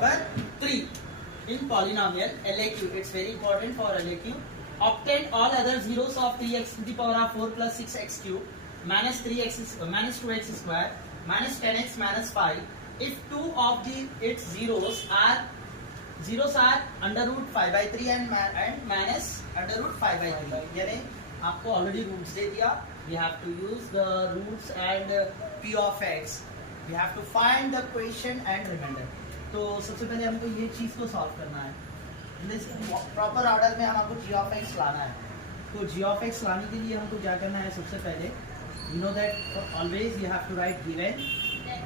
number 3 in polynomial LAQ. It's very important for LAQ. Obtain all other zeros of 3x to the power of 4 plus 6x cube minus 2x square minus 10x minus 5 if two of its zeros are under root 5 by 3 and minus under root 5 by 3. यानी आपको already roots दे दिया. We have to use the roots and p of x. We have to find the quotient and remainder. तो सबसे पहले हमको ये चीज को सॉल्व करना है. प्रॉपर ऑर्डर में हम आपको g of x लाना है. तो g of x लाने के लिए हमको क्या करना है? सबसे पहले you know that always you have to write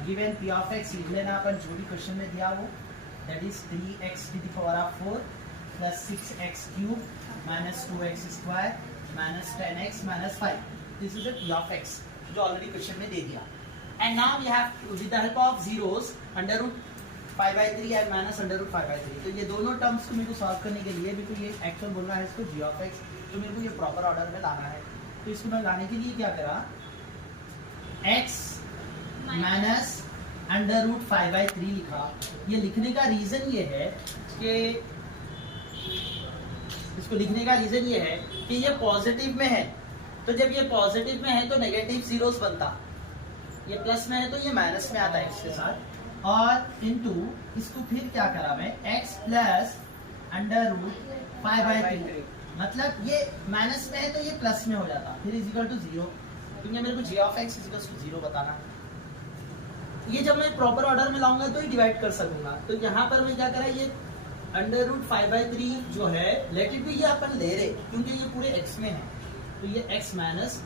given p of x लिख लेना अपन जो भी क्वेश्चन में दिया वो, that is 3x to the power of 4 plus 6x cube minus 2x square minus 10x minus 5. This is the p of x जो already question में दे दिया. And now we have with the help of zeros under root 5 by 3 and minus under root 5 by 3. तो ये दोनों terms को मेरे को solve करने के लिए मेरे को ये एक्चुअल बोलना है इसको g of x, तो मेरे को ये प्रॉपर ऑर्डर में लाना है. तो इसको मैं लाने के लिए क्या करा, x minus under root 5 by 3 लिखा. ये लिखने का रीजन ये है कि इसको लिखने का रीजन ये है कि ये पॉजिटिव में है. तो जब ये पॉजिटिव में है तो नेगेटिव जीरोस बनता, ये प्लस में है तो ये माइनस में आता है x के साथ, और इनटू इसको फिर क्या करा मैं x plus under root 5 by 3. मतलब ये माइनस में है तो ये प्लस में हो जाता, फिर इज इक्वल टू 0. क्योंकि मेरे को g of x is equal to 0 बताना. ये जब मैं प्रॉपर ऑर्डर में लाऊंगा तो ही डिवाइड कर सकूंगा. तो यहाँ पर मैं क्या करा, ये अंडर रूट 5 by 3 जो है लेट इट बी, ये अपन ले रहे क्योंकि ये पूरे x में है. तो ये x माइनस,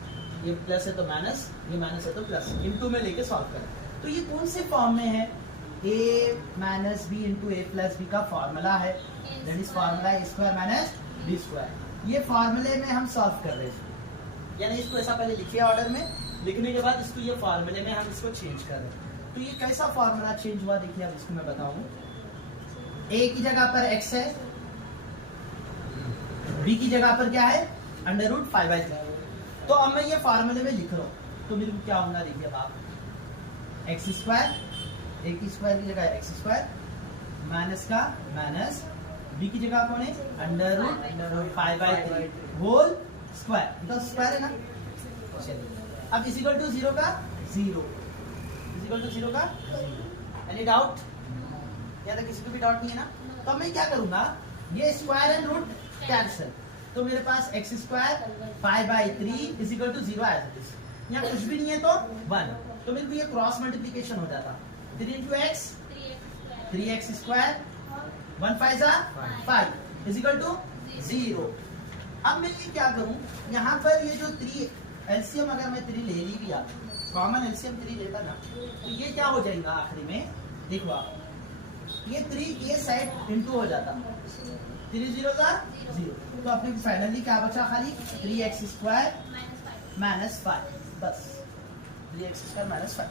ये प्लस है तो माइनस, ये माइनस है तो प्लस, इनटू में लेके सॉल्व करें. तो ये कौन से फॉर्म में है? a minus B into A plus B का फॉर्मूला है, that is formula a square minus b square. ये फॉर्मूले में हम सॉल्व कर रहे हैं, यानी इसको ऐसा पहले लिखिए ऑर्डर में, लिखने के बाद इसको ये फॉर्मूले में हम इसको चेंज कर रहे हैं. तो ये कैसा फॉर्मूला चेंज हुआ देखिए, अब इसको मैं बताऊं. a की जगह पर x है, b की जगह पर क्या है, अंडर रूट 5 by 3. तो अब मैं ये फॉर्मूले में लिख रहा हूं, तो मेरे को क्या होगा देखिए अब आप, एक्स स्क्वायर, ए की स्क्वायर की जगह एक्स स्क्वायर माइनस का माइनस, बी की जगह कौन है, under root 5 by 3 whole square, because square है ना. चलिए अब इज इक्वल टू 0 का 0, इज इक्वल टू 0 का 0. Any doubt? या तो किसी को भी डाउट नहीं है ना. तो मैं क्या करूंगा, ये स्क्वायर एंड रूट कैंसिल, तो मेरे पास x square 5 by 3 is equal to 0 as it is. यहाँ कुछ भी नहीं है तो 1, तो मेरे को ये क्रॉस मल्टीप्लिकेशन हो जाता. 3 into X 3x square 1 5 5 is equal to 0. अब मैं ये क्या करूं, यहाँ पर ये जो 3 एलसीएम अगर मैं 3 ले ली भी, आप कॉमन एलसीएम 3 लेता ना, तो ये क्या हो जाएगा आखिरी में, देखो आप, ये 3 ये साइड इंटू हो जाता, 3 0 का 0. तो अपने फाइनली क्या बचा, खाली 3x स्क्वायर माइनस 5, बस 3x स्क्वायर माइनस 5.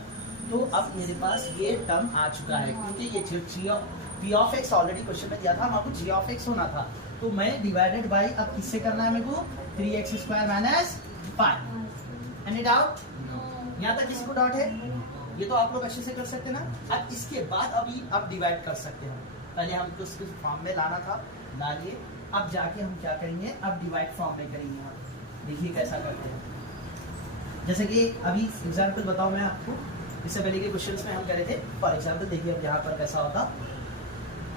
तो अब मेरे पास ये टर्म आ चुका है, क्योंकि ये जो p of x already question में दिया था, हमको g of x होना था. तो मैं डिवाइडेड बाई अब किससे करना है मेरे को, 3x square minus 5. Any doubt? यहाँ तक किसी को डाउट है? ये तो आप लोग अच्छे से कर सकते हैं ना. अब इसके बाद अभी आप डिवाइड कर सकते हो. पहले हमको उसके फॉर्म में लाना था, डालिए. अब जाके हम क्या करेंगे, अब डिवाइड फॉर्म में करेंगे. हम देखिए कैसा करते हैं. जैसे कि अभी एग्जांपल बताऊं मैं आपको, इससे पहले के क्वेश्चंस में हम कह रहे थे. फॉर एग्जांपल देखिए अब यहाँ पर कैसा होता,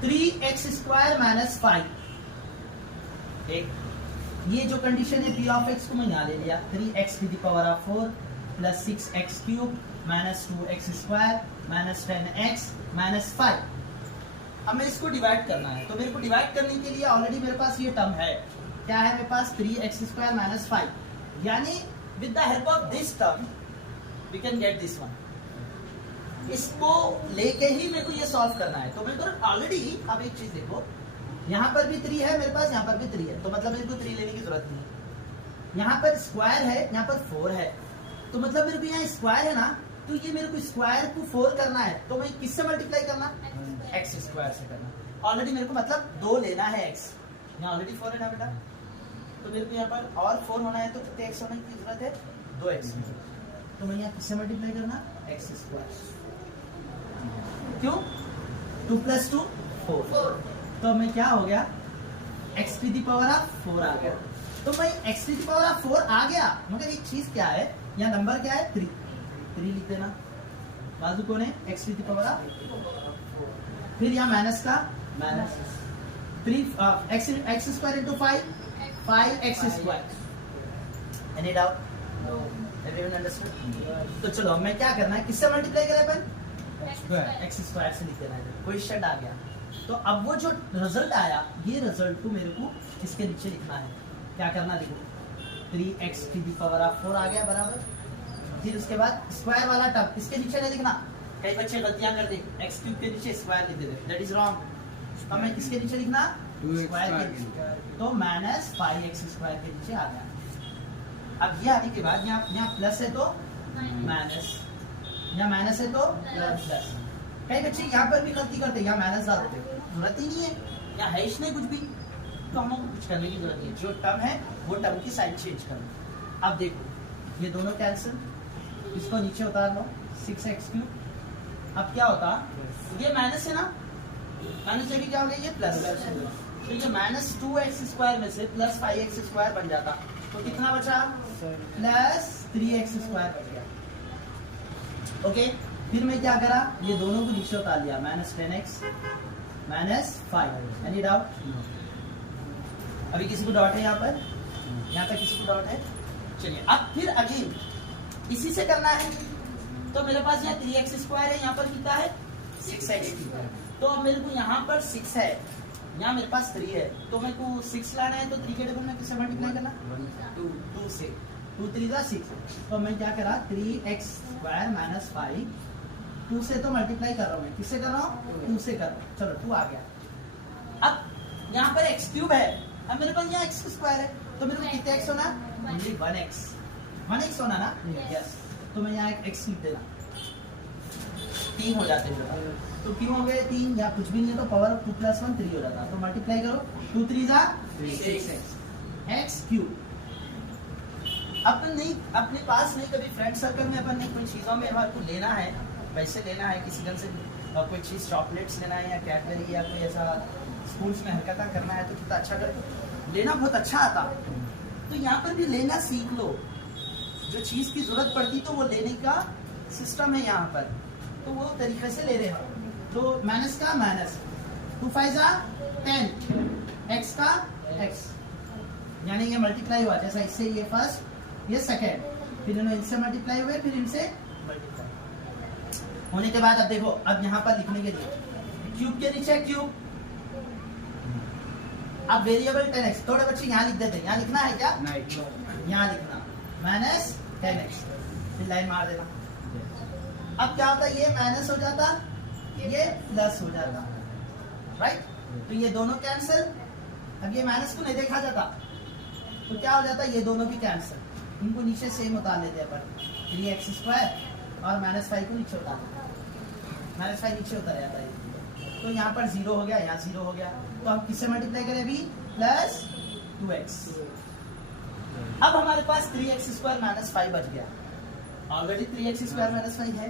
3x स्क्वायर माइनस 5. एक ये जो कंडीशन है p of x को मैं यहाँ ले लिया, 3x to the power of 4 plus 6x cube minus 2x square minus 10x minus 5. अब मैं इसको डिवाइड करना है, तो मेरे को डिवाइड करने के लिए ऑलरेडी मेरे पास ये टर्म है. क्या है मेरे पास, 3x स्क्वायर माइनस 5. यानी with the help of this term we can get this one. इसको लेके ही मेरे को ये सॉल्व करना है. तो मेरे को ऑलरेडी, अब एक चीज देखो, यहाँ पर भी 3 है मेरे पास, यहाँ पर भी 3 है, तो मतलब मेरे को 3 लेने की जरूरत नहीं है. यहाँ पर स्क्वायर है, यहाँ पर 4 है, तो मतलब मेरे को यहाँ स्क्वायर है ना, तो ये मेरे को स्क्वायर को 4 करना है, तो मैं किससे मल्टीप्लाई करना, एक्स स्क्वायर से करना. ऑलरेडी मेरे को मतलब 2 लेना है x, यहाँ ऑलरेडी 4 है ना बेटा, तो मेरे को यहाँ पर और 4 होना है, तो कितने x होने की जरूरत है, 2x. तो मैं यहाँ किससे मल्टीप्लाई करना, एक्स स्क्वायर. क्यों, 2 + 2 4। तो हमें क्या हो गया, x to the power of 4 आ गया। तो भाई x to the power of 4 आ गया, मगर एक चीज क्या है, यहाँ नंबर क्या है 3 लिख देना, बाजू कौन है x to the power of, फिर यहाँ माइनस का minus 3 x square into 5x square. Any doubt? Everyone understood? तो चलो हमें क्या करना है, किससे मल्टीप्लाई करें अपन, x स्क्वायर से लिख देना है। क्वेश्चन आ गया, तो अब वो जो रिजल्ट आया, ये रिजल्ट को मेरे को इसके नीचे लिखना है। क्या करना, देखो 3x to the power of 4 आ गया बराबर, फिर उसके बाद स्क्वायर वाला टर्म इसके नीचे नहीं लिखना। कई बच्चे गलतियां करते, x क्यूब के नीचे स्क्वायर लिख देते, दैट इज रॉन्ग। तो हमें किसके नीचे लिखना, स्क्वायर के नीचे, तो माइनस 5x स्क्वायर के नीचे आ गया। अब ये आने के बाद यहाँ प्लस है तो माइनस, यहाँ माइनस है तो प्लस। कई बच्चे यहाँ पर भी गलती करते, यहाँ माइनस डाल देते, जरूरत ही नहीं है, यहाँ है ही नहीं कुछ भी, तो हमको कुछ करने की जरूरत नहीं है। जो टर्म है वो टर्म की साइड चेंज करो। अब देखो ये दोनों कैंसिल, इसको नीचे उतार लो 6x क्यूब। अब क्या होता, ये माइनस है ना, माइनस जगह क्या हो गया, ये प्लस, तो ये माइनस 2x स्क्वायर में से प्लस 5x स्क्वायर बन जाता, तो कितना बचा, प्लस 3x स्क्वायर बच गया। ओके, फिर मैं क्या करा, ये दोनों को नीचे उतार लिया, minus 10x minus 5। Any doubt? अभी किसी को डाउट है यहाँ पर, यहाँ तक किसी को डाउट है? चलिए अब फिर अगेन इसी से करना है। तो मेरे पास यहाँ 3x स्क्वायर है, यहाँ पर कितना है 6x। तो अब मेरे को यहाँ पर 6 है, यहाँ मेरे पास 3 है, तो मेरे को 6 लाना है, तो 3 के टेबल में किससे मल्टीप्लाई करना, 2 से, 2 3 6। तो मैं क्या करा, 3x स्क्वायर माइनस 5, 2 से तो मल्टीप्लाई कर रहा हूँ मैं, किससे कर रहा हूँ, 2 से कर रहा हूँ। चलो 2 आ गया। अब यहाँ पर x क्यूब है, अब मेरे पास यहाँ x स्क्वायर है, तो मेरे को कितने x होना, ओनली 1x होना ना, यस। तो मैं यहाँ एक x लिख देना, 3 हो जाते हैं। तो क्यों हो गए 3, या कुछ भी नहीं है, तो पावर ऑफ 2 + 1 3 हो जाता। तो मल्टीप्लाई करो, 2 3 जा 6x क्यूब। अपन नहीं, अपने पास नहीं, कभी फ्रेंड सर्कल में अपन नहीं, कोई चीजों में हमारे को लेना है, पैसे लेना है, किसी गन से कोई चीज चॉकलेट्स लेना है, या कैडबरी, या कोई ऐसा स्कूल्स में हरकत करना है, तो कितना अच्छा कर लेना, बहुत अच्छा आता। तो यहाँ पर भी लेना सीख लो, जो चीज की जरूरत पड़ती तो वो लेने का सिस्टम है यहाँ पर, तो वो तरीके से ले रहे हो। तो माइनस का माइनस, 2 5 जा 10, x का x, यानी ये मल्टीप्लाई हुआ, जैसा इससे ये फर्स्ट ये सेकेंड, फिर इनसे मल्टीप्लाई हुए, फिर इनसे मल्टीप्लाई होने के बाद अब देखो, अब यहाँ पर लिखने के लिए क्यूब के नीचे क्यूब, अब वेरिएबल 10x, थोड़े बच्चे यहाँ लिख देते हैं, यहाँ लिखना है क्या, यहाँ लिखना माइनस 10x, फिर लाइन मार देना। अब क्या होता है, ये माइनस हो जाता, ये प्लस हो जाता, राइट। तो ये दोनों कैंसिल, अब ये माइनस को नहीं देखा जाता, तो क्या हो जाता है, ये दोनों भी कैंसिल, इनको नीचे सेम उतार लेते हैं अपन, 3x स्क्वायर और माइनस 5 को नीचे उतार देते, माइनस 5 नीचे उतर जाता है। तो यहाँ पर 0 हो गया, यहाँ 0 हो गया, तो हम किससे मल्टीप्लाई करें अभी, प्लस 2x। अब हमारे पास 3x स्क्वायर माइनस 5 बच गया, ऑलरेडी 3x स्क्वायर माइनस 5 है,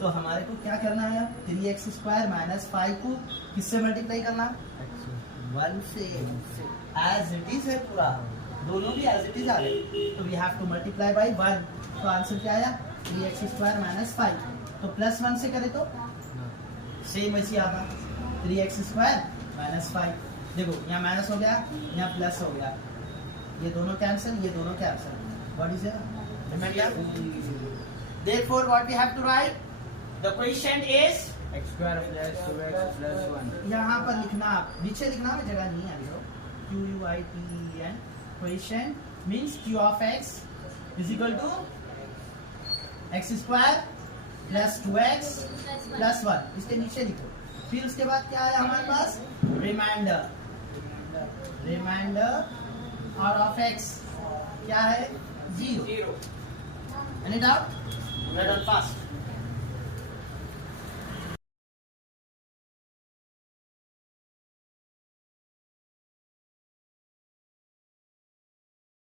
तो हमारे को क्या करना है, 3x स्क्वायर माइनस 5 को किससे मल्टीप्लाई करना, 1 से, एज इट इज है पूरा, दोनों भी एज इट इज आ गए, तो we have to multiply by 1। तो आंसर क्या आया, 3x स्क्वायर माइनस 5, तो प्लस 1 से करें तो सेम वैसे आता, 3x स्क्वायर माइनस 5, देखो यहाँ माइनस हो गया, यहाँ प्लस हो गया, ये दोनों कैंसिल, ये दोनों cancel, what is it, remember. Therefore what we have to write, the question is x square plus 2x plus 1। यहाँ पर लिखना, नीचे लिखना में जगह नहीं है, QUITEN, question means q of x is equal to x square plus 2x plus 1, इसके नीचे लिखो। फिर उसके बाद क्या आया हमारे पास, रिमाइंडर, और ऑफ x क्या है, 0। Any doubt, fast.